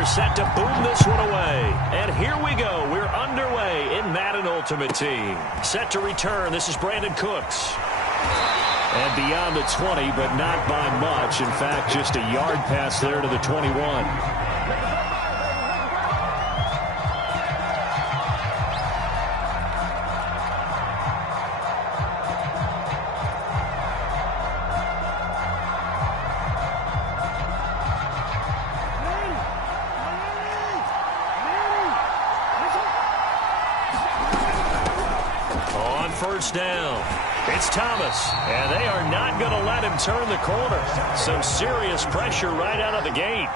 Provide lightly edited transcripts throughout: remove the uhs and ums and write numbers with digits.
receiver set to boom this one away. And here we go. We're underway in Madden Ultimate Team. Set to return. This is Brandon Cooks. And beyond the 20, but not by much. In fact, just a yard pass there to the 21. First down. It's Thomas, and they are not going to let him turn the corner. Some serious pressure right out of the gate.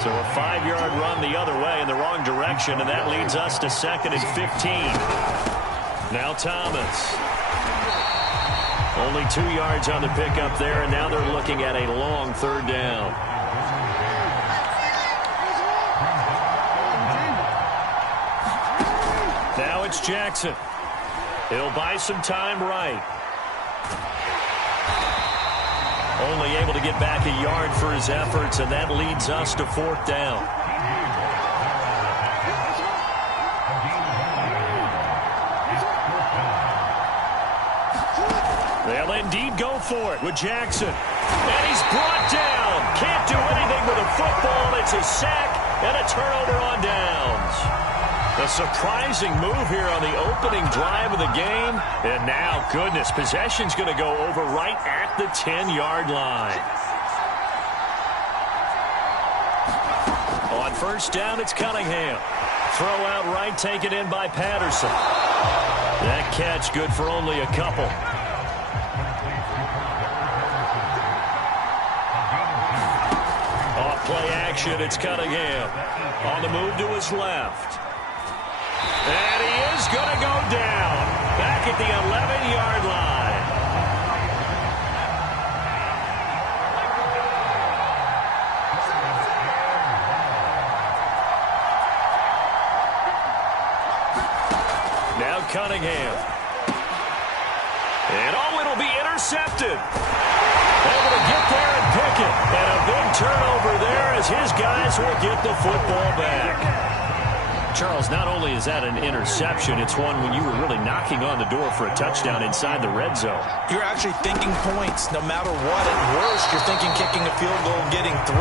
So a 5-yard run the other way in the wrong direction, and that leads us to 2nd and 15. Now Thomas. Only 2 yards on the pickup there, and now they're looking at a long 3rd down. Now it's Jackson. He'll buy some time right. Only able to get back a yard for his efforts, and that leads us to 4th down. They'll indeed go for it with Jackson. And he's brought down. Can't do anything with a football. It's a sack and a turnover on downs. A surprising move here on the opening drive of the game. And now, goodness, possession's going to go over right at the 10-yard line. On 1st down, it's Cunningham. Throw out right, taken in by Patterson. That catch good for only a couple. Off play action, it's Cunningham. On the move to his left. And he is going to go down back at the 11-yard line. Now Cunningham. And it'll be intercepted. Able to get there and pick it. And a big turnover there as his guys will get the football back. Charles, not only is that an interception, it's one when you were really knocking on the door for a touchdown inside the red zone. You're actually thinking points no matter what. At worst, you're thinking kicking a field goal and getting 3.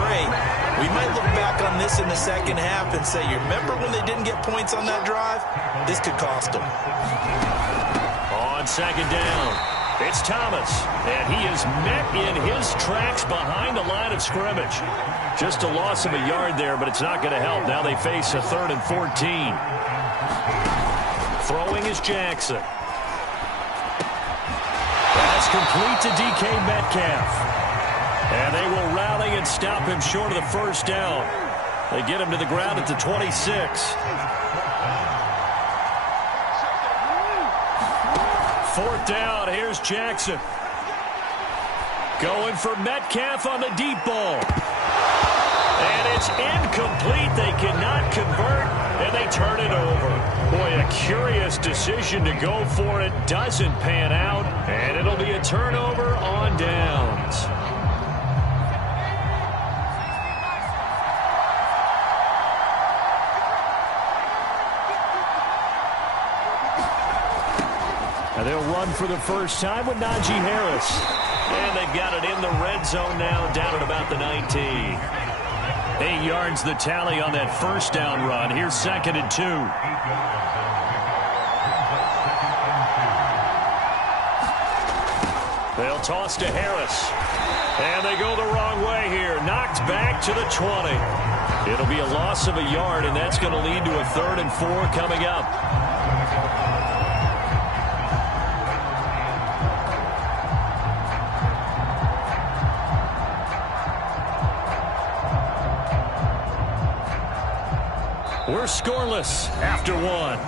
We might look back on this in the second half and say, you remember when they didn't get points on that drive? This could cost them. On 2nd down, it's Thomas, and he is met in his tracks behind the line of scrimmage. Just a loss of a yard there, but it's not going to help. Now they face a 3rd and 14. Throwing is Jackson. Pass complete to DK Metcalf. And they will rally and stop him short of the 1st down. They get him to the ground at the 26. Fourth down, here's Jackson. Going for Metcalf on the deep ball. And it's incomplete. They cannot convert, and they turn it over. Boy, a curious decision to go for it. Doesn't pan out, and it'll be a turnover on downs. And they'll run for the first time with Najee Harris. And they've got it in the red zone now, down at about the 19. 8 yards the tally on that 1st down run. Here's 2nd and 2. They'll toss to Harris. And they go the wrong way here. Knocked back to the 20. It'll be a loss of a yard, and that's going to lead to a 3rd and 4 coming up. We're scoreless after 1.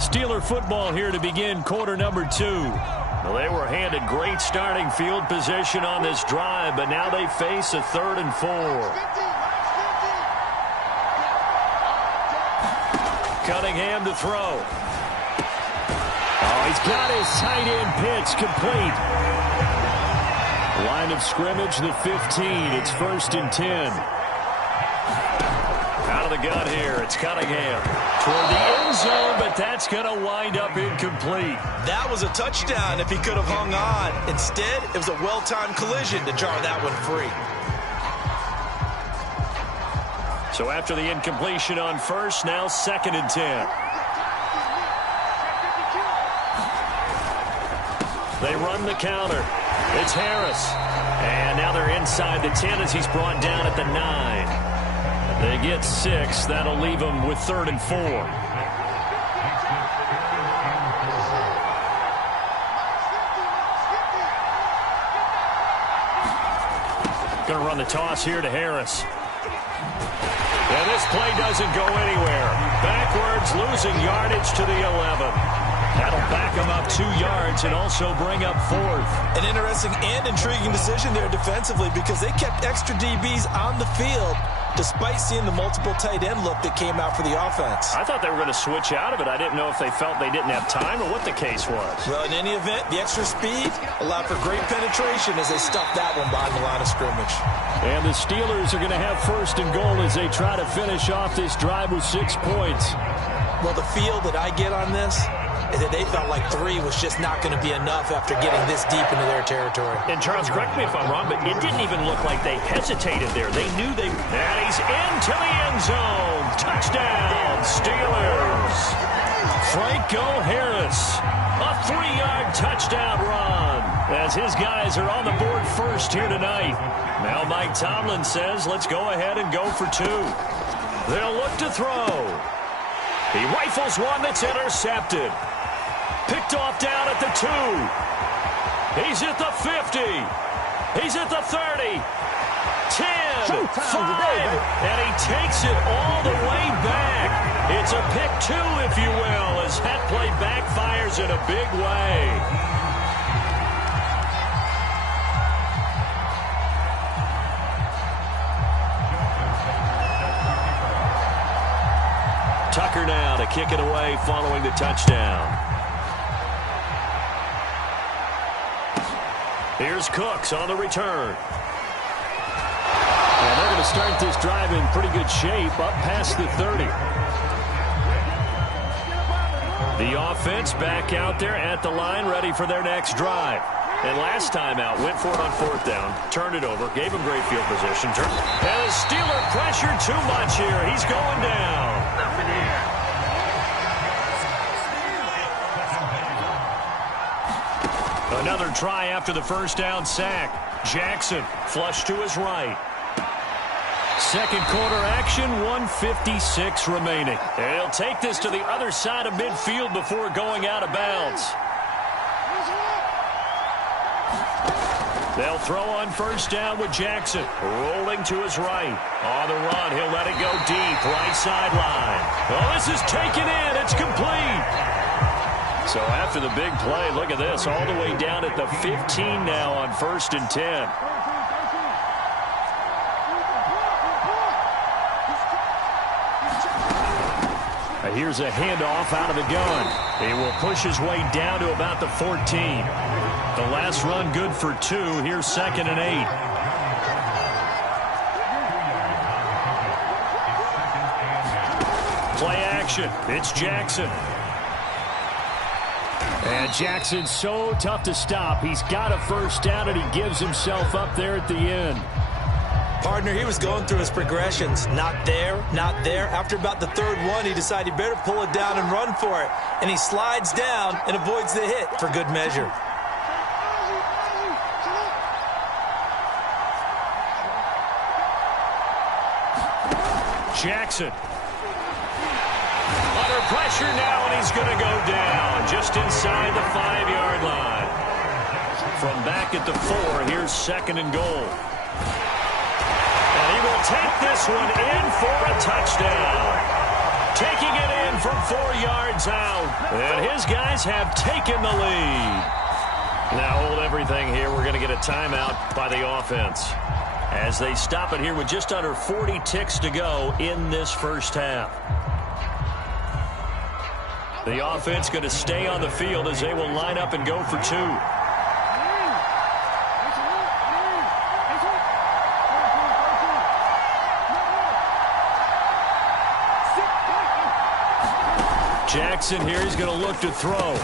Steeler football here to begin quarter number 2. Well, they were handed great starting field position on this drive, but now they face a 3rd and 4. Cunningham to throw. Oh, he's got his tight end pitch complete. Line of scrimmage, the 15. It's 1st and 10. Out of the gun here, it's Cunningham. Toward the end zone, but that's going to wind up incomplete. That was a touchdown if he could have hung on. Instead, it was a well-timed collision to jar that one free. So after the incompletion on first, now 2nd and 10. They run the counter. It's Harris. And now they're inside the 10 as he's brought down at the 9. They get 6. That'll leave them with 3rd and 4. Going to run the toss here to Harris. And this play doesn't go anywhere. Backwards, losing yardage to the 11. That'll back him up 2 yards and also bring up 4th. An interesting and intriguing decision there defensively because they kept extra DBs on the field despite seeing the multiple tight end look that came out for the offense. I thought they were going to switch out of it. I didn't know if they felt they didn't have time or what the case was. Well, in any event, the extra speed allowed for great penetration as they stuffed that one behind the line of scrimmage. And the Steelers are going to have 1st and goal as they try to finish off this drive with 6 points. Well, the feel that I get on this is that they felt like 3 was just not going to be enough after getting this deep into their territory. And Charles, correct me if I'm wrong, but it didn't even look like they hesitated there. They knew they... And he's into the end zone. Touchdown, Steelers. Franco Harris. A 3-yard touchdown run as his guys are on the board first here tonight. Now Mike Tomlin says, let's go ahead and go for 2. They'll look to throw. He rifles one that's intercepted. Picked off down at the 2. He's at the 50. He's at the 30. 10, 5, and he takes it all the way back. It's a pick 2, if you will, as that play backfires in a big way. Tucker now to kick it away following the touchdown. Here's Cooks on the return. And they're going to start this drive in pretty good shape up past the 30. The offense back out there at the line ready for their next drive. And last time out, went for it on 4th down, turned it over, gave him great field position. And the Steeler pressured too much here. He's going down. Another try after the 1st down sack. Jackson flush to his right. 2nd quarter action, 1:56 remaining. And he'll take this to the other side of midfield before going out of bounds. They'll throw on 1st down with Jackson. Rolling to his right. On the run, he'll let it go deep. Right sideline. Oh, this is taken in. It's complete. So after the big play, look at this. All the way down at the 15 now on 1st and 10. Here's a handoff out of the gun. He will push his way down to about the 14. The last run good for 2. Here's 2nd and 8. Play action. It's Jackson. And Jackson's so tough to stop. He's got a 1st down, and he gives himself up there at the end. Partner, he was going through his progressions. Not there, not there. After about the 3rd one, he decided he better pull it down and run for it. And he slides down and avoids the hit for good measure. Jackson. Under pressure now, and he's going to go down just inside the 5-yard line. From back at the 4, here's 2nd and goal. And he will take this one in for a touchdown. Taking it in from 4 yards out. And his guys have taken the lead. Now hold everything here. We're going to get a timeout by the offense as they stop it here with just under 40 ticks to go in this 1st half. The offense going to stay on the field as they will line up and go for 2. Jackson here, he's going to look to throw.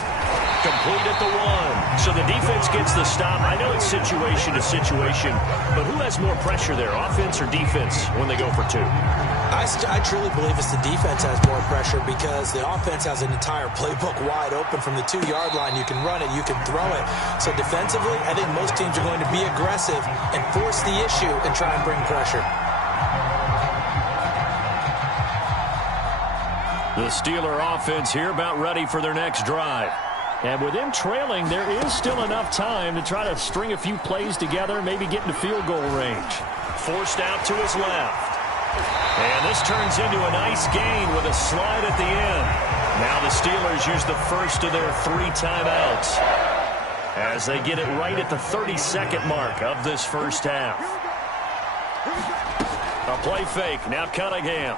Complete at the 1. So the defense gets the stop. I know it's situation to situation, but who has more pressure there, offense or defense, when they go for 2? I truly believe it's the defense has more pressure because the offense has an entire playbook wide open from the 2-yard line. You can run it, you can throw it. So defensively, I think most teams are going to be aggressive and force the issue and try and bring pressure. The Steeler offense here about ready for their next drive. And with them trailing, there is still enough time to try to string a few plays together, maybe get into field goal range. Forced out to his left. And this turns into a nice gain with a slide at the end. Now the Steelers use the first of their 3 timeouts as they get it right at the 30-second mark of this first half. A play fake. Now Cunningham.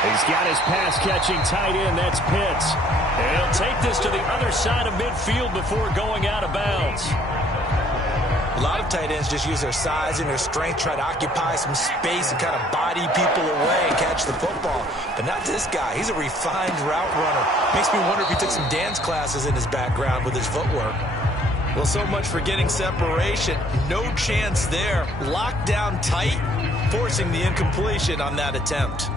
He's got his pass-catching tight end. That's Pitts. And he'll take this to the other side of midfield before going out of bounds. A lot of tight ends just use their size and their strength, try to occupy some space and kind of body people away and catch the football. But not this guy. He's a refined route runner. Makes me wonder if he took some dance classes in his background with his footwork. Well, so much for getting separation. No chance there. Locked down tight, forcing the incompletion on that attempt.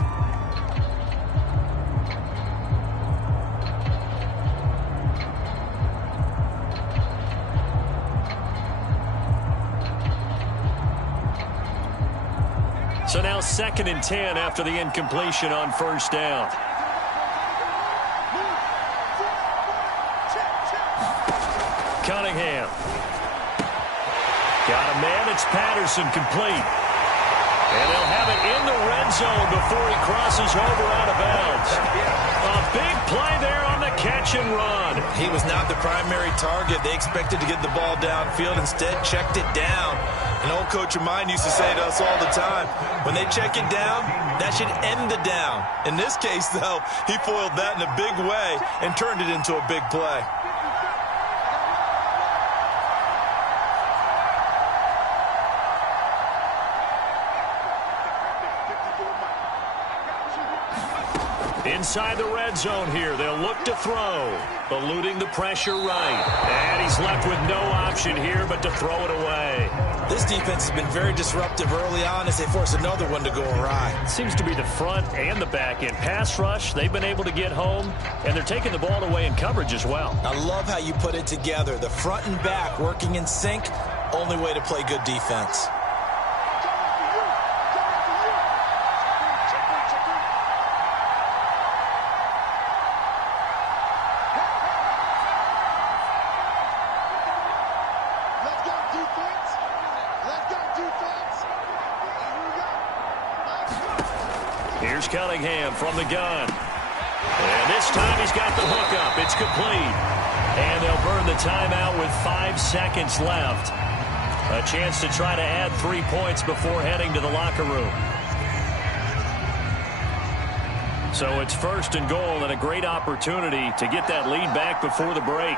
So now 2nd and 10 after the incompletion on first down. Cunningham. Got a man. It's Patterson complete. And they'll have it in the red zone before he crosses over out of bounds. A big play there on the catch and run. He was not the primary target. They expected to get the ball downfield. Instead, checked it down. An old coach of mine used to say to us all the time, when they check it down, that should end the down. In this case, though, he foiled that in a big way and turned it into a big play. Inside the red zone here, they'll look to throw, eluding the pressure right. And he's left with no option here but to throw it away. This defense has been very disruptive early on as they force another one to go awry. Seems to be the front and the back end. Pass rush, they've been able to get home, and they're taking the ball away in coverage as well. I love how you put it together. The front and back working in sync, only way to play good defense. Here's Cunningham from the gun. And this time he's got the hook up. It's complete. And they'll burn the timeout with 5 seconds left. A chance to try to add 3 points before heading to the locker room. So it's 1st and goal and a great opportunity to get that lead back before the break.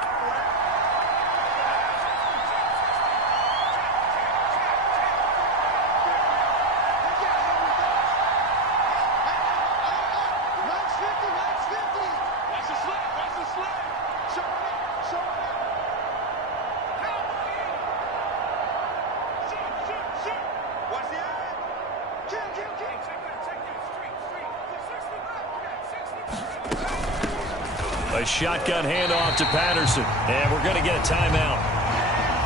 A shotgun handoff to Patterson. And we're going to get a timeout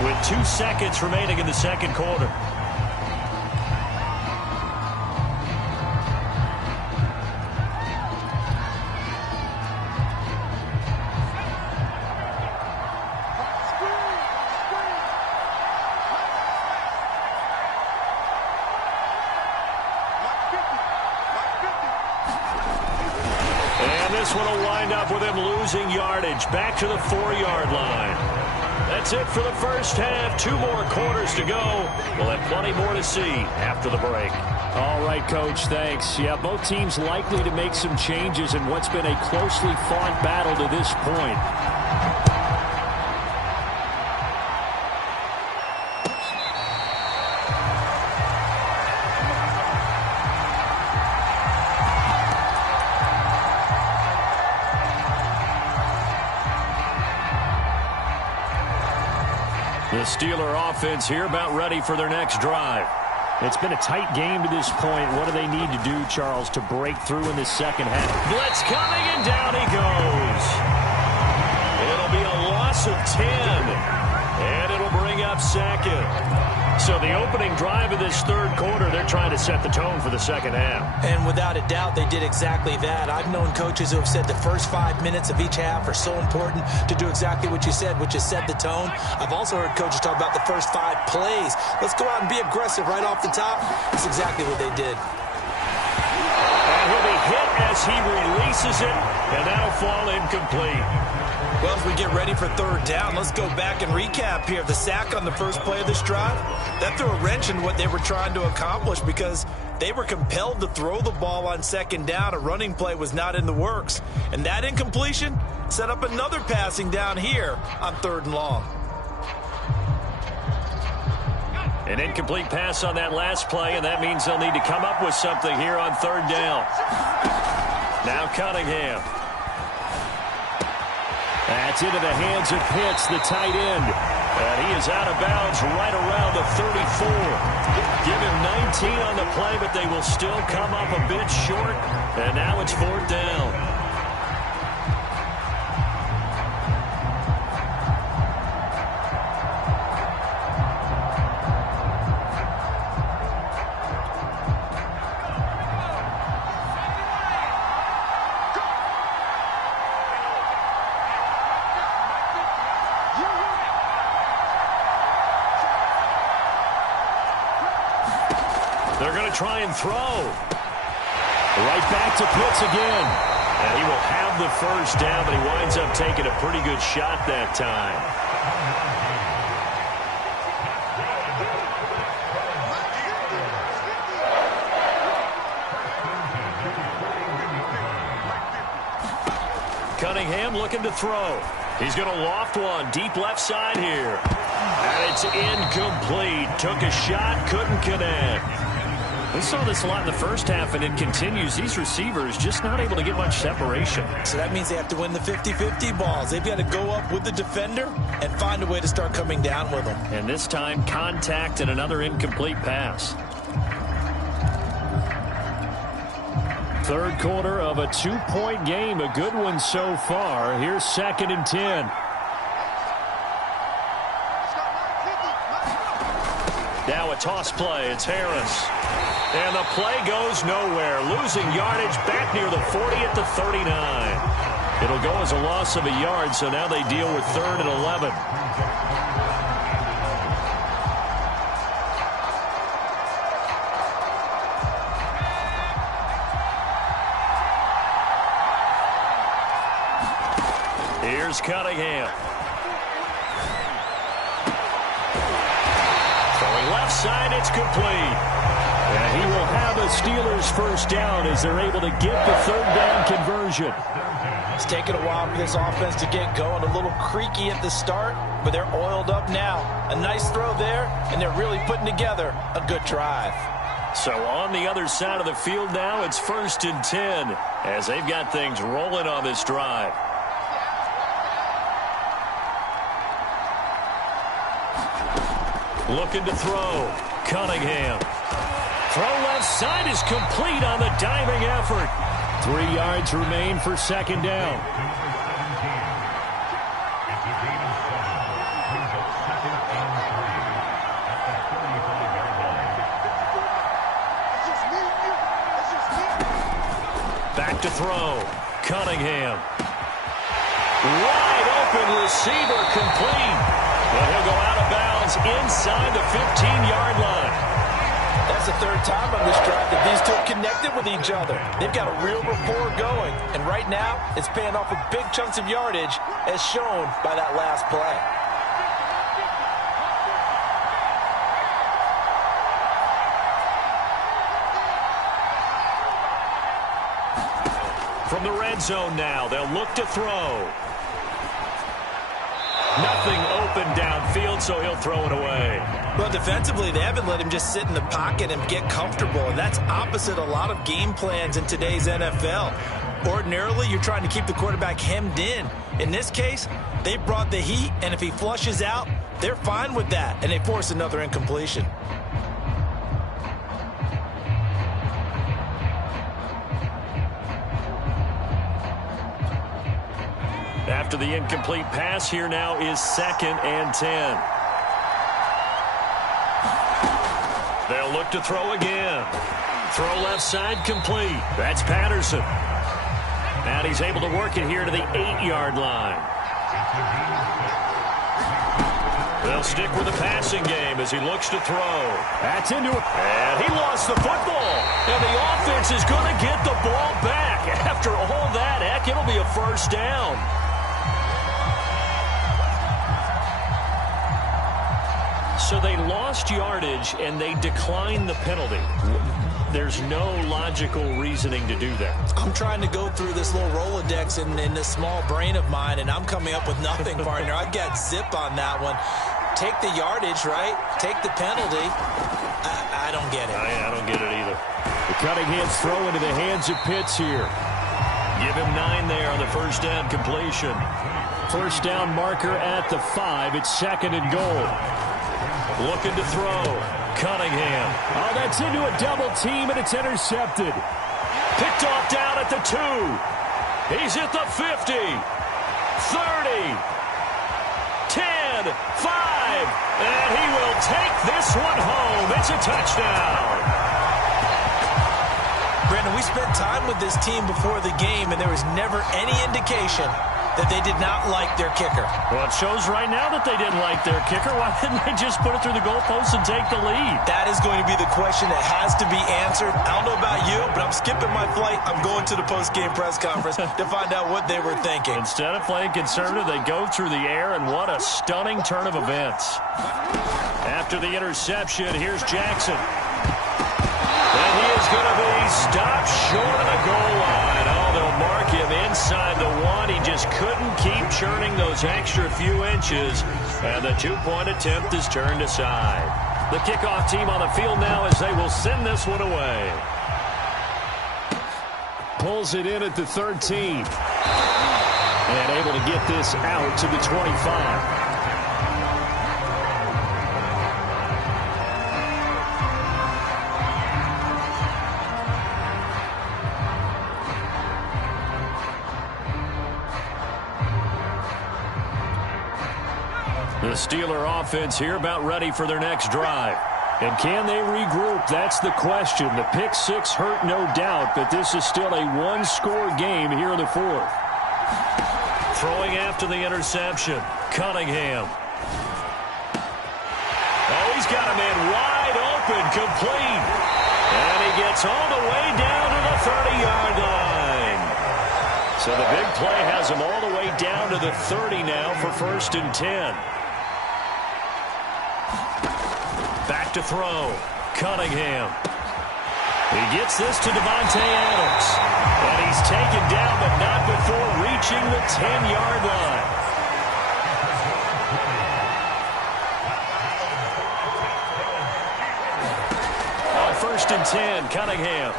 with 2 seconds remaining in the second quarter. This one will wind up with him losing yardage back to the 4-yard line. That's it for the first half. 2 more quarters to go. We'll have plenty more to see after the break. All right, Coach, thanks. Yeah, both teams likely to make some changes in what's been a closely fought battle to this point. The Steeler offense here about ready for their next drive. It's been a tight game to this point. What do they need to do, Charles, to break through in the second half? Blitz coming, and down he goes. It'll be a loss of 10, and it'll bring up second. So the opening drive of this third quarter, they're trying to set the tone for the second half. And without a doubt, they did exactly that. I've known coaches who have said the first 5 minutes of each half are so important to do exactly what you said, which is set the tone. I've also heard coaches talk about the first 5 plays. Let's go out and be aggressive right off the top. That's exactly what they did. And he'll be hit as he releases it, and that'll fall incomplete. Well, as we get ready for third down, let's go back and recap here. The sack on the first play of this drive, that threw a wrench in what they were trying to accomplish because they were compelled to throw the ball on second down. A running play was not in the works. And that incompletion set up another passing down here on 3rd and long. An incomplete pass on that last play, and that means they'll need to come up with something here on 3rd down. Now Cunningham. That's into the hands of Pitts, the tight end. And he is out of bounds right around the 34. Give him 19 on the play, but they will still come up a bit short. And now it's 4th down. They're going to try and throw. Right back to Pitts again. And he will have the first down, but he winds up taking a pretty good shot that time. Cunningham looking to throw. He's going to loft one deep left side here. And it's incomplete. Took a shot, couldn't connect. We saw this a lot in the first half, and it continues. These receivers just not able to get much separation. So that means they have to win the 50-50 balls. They've got to go up with the defender and find a way to start coming down with them. And this time, contact and another incomplete pass. Third quarter of a 2-point game. A good one so far. Here's 2nd and 10. Now a toss play. It's Harris. And the play goes nowhere. Losing yardage back near the 40 at the 39. It'll go as a loss of a yard, so now they deal with 3rd and 11. Here's Cunningham. Throwing left side, it's complete. And he will have a Steelers first down as they're able to get the 3rd down conversion. It's taken a while for this offense to get going. A little creaky at the start, but they're oiled up now. A nice throw there, and they're really putting together a good drive. So on the other side of the field now, it's 1st and 10 as they've got things rolling on this drive. Looking to throw. Cunningham. Throw left side is complete on the diving effort. 3 yards remain for 2nd down. Back to throw. Cunningham. Wide open receiver complete. But he'll go out of bounds inside the 15-yard line. That's the 3rd time on this drive that these two have connected with each other. They've got a real rapport going. And right now, it's paying off with big chunks of yardage, as shown by that last play. From the red zone now, they'll look to throw. Nothing open downfield, so he'll throw it away. Well, defensively, they haven't let him just sit in the pocket and get comfortable, and that's opposite a lot of game plans in today's NFL. Ordinarily, you're trying to keep the quarterback hemmed in. In this case, they brought the heat, and if he flushes out, they're fine with that, and they force another incompletion. After the incomplete pass, here now is 2nd and 10. They'll look to throw again. Throw left side complete. That's Patterson. And he's able to work it here to the 8-yard line. They'll stick with the passing game as he looks to throw. That's into it. And he lost the football. And the offense is going to get the ball back. After all that, heck, it'll be a first down. So they lost yardage, and they declined the penalty. There's no logical reasoning to do that. I'm trying to go through this little Rolodex in this small brain of mine, and I'm coming up with nothing, partner. I got zip on that one. Take the yardage, right? Take the penalty. I don't get it. I don't get it either. The Cunningham's throw into the hands of Pitts here. Give him 9 there on the first down completion. First down marker at the 5. It's 2nd and goal. Looking to throw. Cunningham. Oh, that's into a double team, and it's intercepted. Picked off down at the 2. He's at the 50. 30. 10. 5. And he will take this one home. It's a touchdown. Brandon, we spent time with this team before the game, and there was never any indication that they did not like their kicker. Well, it shows right now that they didn't like their kicker. Why didn't they just put it through the goalpost and take the lead? That is going to be the question that has to be answered. I don't know about you, but I'm skipping my flight. I'm going to the post-game press conference to find out what they were thinking. Instead of playing conservative, they go through the air, and what a stunning turn of events. After the interception, here's Jackson. And he is going to be stopped short of the goal line. Oh, they'll mark him inside the 1. He just couldn't keep churning those extra few inches. And the 2-point attempt is turned aside. The kickoff team on the field now as they will send this one away. Pulls it in at the 13. And able to get this out to the 25. The Steeler offense here about ready for their next drive. And can they regroup? That's the question. The pick 6 hurt, no doubt, but this is still a one-score game here in the 4th. Throwing after the interception. Cunningham. Oh, he's got a man wide open, complete. And he gets all the way down to the 30-yard line. So the big play has him all the way down to the 30 now for 1st and 10. Back to throw. Cunningham. He gets this to Devontae Adams. And he's taken down, but not before reaching the 10-yard line. On 1st and 10, Cunningham.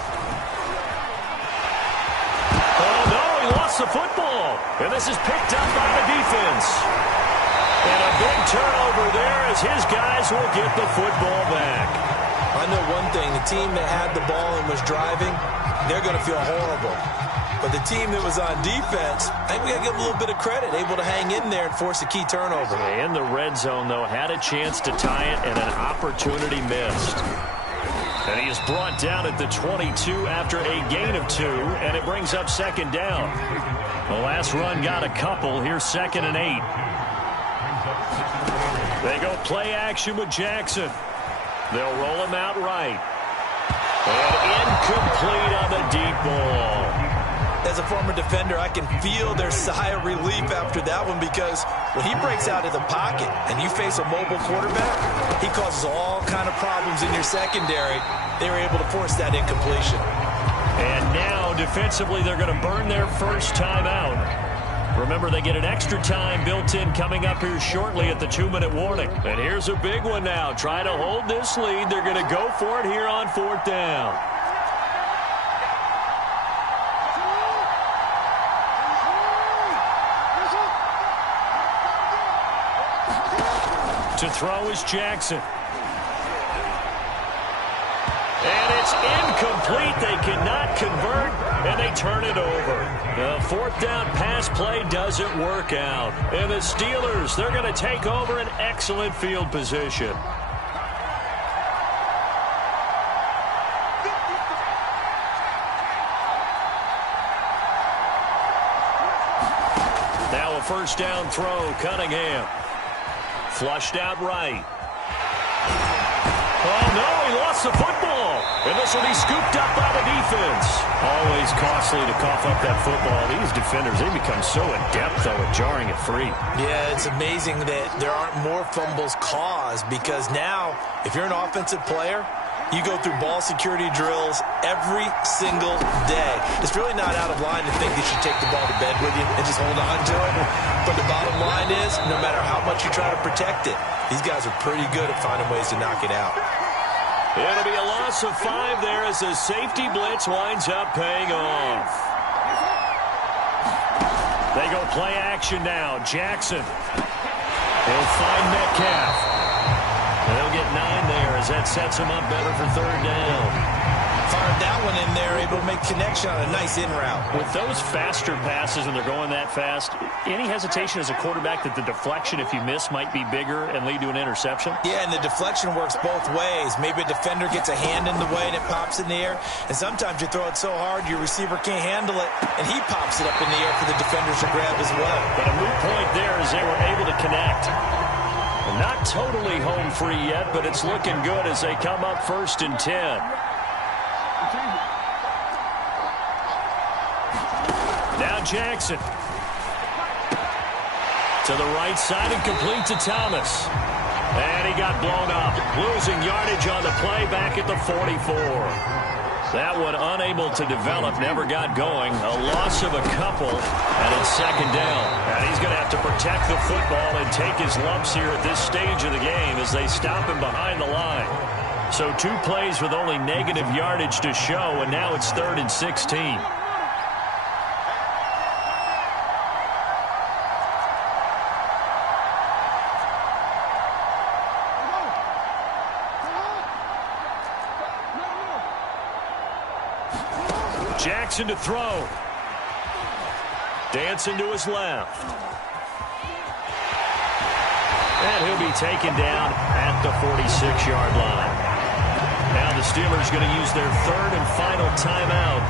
Oh, no, he lost the football. And this is picked up by the defense. And a big turnover there as his guys will get the football back. I know one thing. The team that had the ball and was driving, they're going to feel horrible. But the team that was on defense, I think we got to give them a little bit of credit, able to hang in there and force a key turnover. In the red zone, though, had a chance to tie it and an opportunity missed. And he is brought down at the 22 after a gain of 2, and it brings up 2nd down. The last run got a couple. Here's 2nd and 8. They go play action with Jackson. They'll roll him out right. And incomplete on the deep ball. As a former defender, I can feel their sigh of relief after that one, because when he breaks out of the pocket and you face a mobile quarterback, he causes all kind of problems in your secondary. They were able to force that incompletion. And now, defensively, they're going to burn their first time out. Remember, they get an extra time built in coming up here shortly at the 2-minute warning. And here's a big one now. Try to hold this lead. They're going to go for it here on 4th down. To throw is Jackson. And it's incomplete. They cannot convert, and they turn it over. The fourth down pass play doesn't work out. And the Steelers, they're going to take over an excellent field position. Now a first down throw, Cunningham. Flushed out right. Oh, no, he lost the football. And this will be scooped up by the defense. Always costly to cough up that football. These defenders, they become so adept, though, at jarring it free. Yeah, it's amazing that there aren't more fumbles caused because now, if you're an offensive player, you go through ball security drills every single day. It's really not out of line to think you should take the ball to bed with you and just hold on to it. But the bottom line is, no matter how much you try to protect it, these guys are pretty good at finding ways to knock it out. It'll be a loss of 5 there as the safety blitz winds up paying off. They go play action now. Jackson. He'll find Metcalf. They'll get 9 there as that sets him up better for third down. Fired that one in there, able to make connection on a nice in route. With those faster passes and they're going that fast, any hesitation as a quarterback that the deflection, if you miss, might be bigger and lead to an interception? Yeah, and the deflection works both ways. Maybe a defender gets a hand in the way and it pops in the air. And sometimes you throw it so hard your receiver can't handle it, and he pops it up in the air for the defenders to grab as well. But a moot point there as they were able to connect. Not totally home free yet, but it's looking good as they come up 1st and 10. Now Jackson. To the right side and complete to Thomas. And he got blown up. Losing yardage on the play back at the 44. That one unable to develop, never got going. A loss of a couple, and it's 2nd down. And he's going to have to protect the football and take his lumps here at this stage of the game as they stop him behind the line. So 2 plays with only negative yardage to show, and now it's 3rd and 16. Jackson to throw. Dancing to his left. And he'll be taken down at the 46-yard line. Now the Steelers going to use their 3rd and final timeout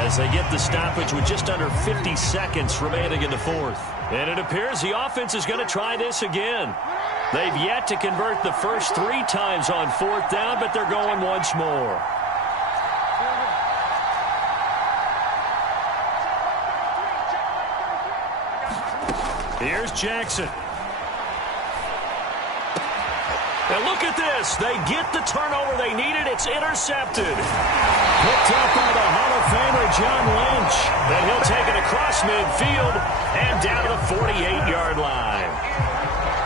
as they get the stoppage with just under 50 seconds remaining in the 4th. And it appears the offense is going to try this again. They've yet to convert the first 3 times on 4th down, but they're going once more. Here's Jackson. And look at this. They get the turnover they needed. It's intercepted. Picked up by the Hall of Famer John Lynch. Then he'll take it across midfield and down to the 48-yard line.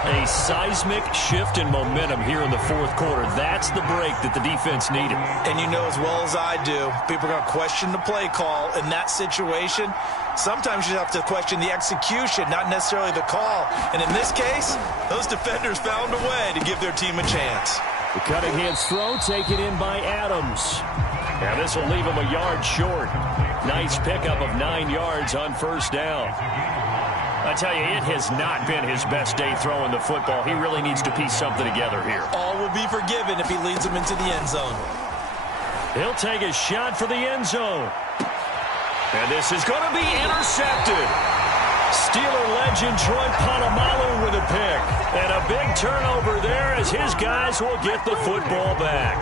A seismic shift in momentum here in the 4th quarter. That's the break that the defense needed. And you know as well as I do, people are going to question the play call in that situation. Sometimes you have to question the execution, not necessarily the call. And in this case, those defenders found a way to give their team a chance. The Cunningham's throw taken in by Adams. Now this will leave him a yard short. Nice pickup of 9 yards on 1st down. I tell you, it has not been his best day throwing the football. He really needs to piece something together here. All will be forgiven if he leads them into the end zone. He'll take a shot for the end zone. And this is going to be intercepted. Steeler legend Troy Polamalu with a pick. And a big turnover there as his guys will get the football back.